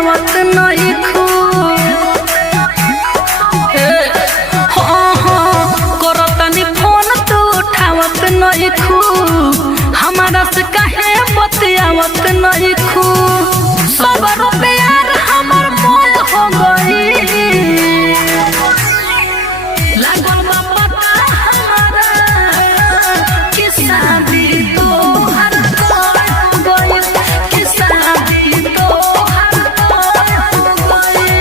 आवत नहीं खू करतनी फोन तू उठावत नहीं खू हमारा से काहे बतियावत नहीं खू सब रुपया हमर मोल हो गई लागल बा पता हमारा कि शादी तोहर हो गई कि शादी तोहर हो गई।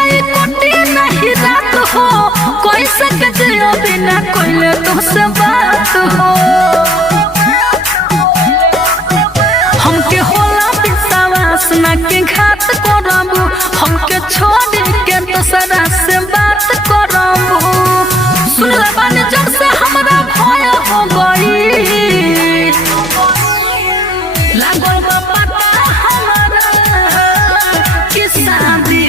नहीं रात हो कोई सकते हो बिना कोई तुमसे बात हो हमके होला विश्वास ना के घात करबू हमके छोड़ के दूसरा से बात करबू सुनला बानी जब से हमरा भय हो गई लागल बा पता हमारा कि शादी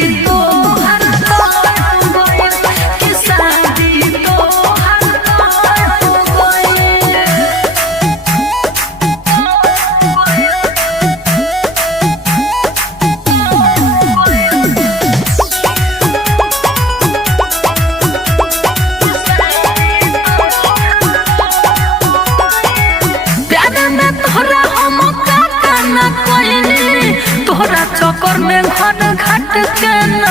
तोहरा चक्कर में घर घाट के न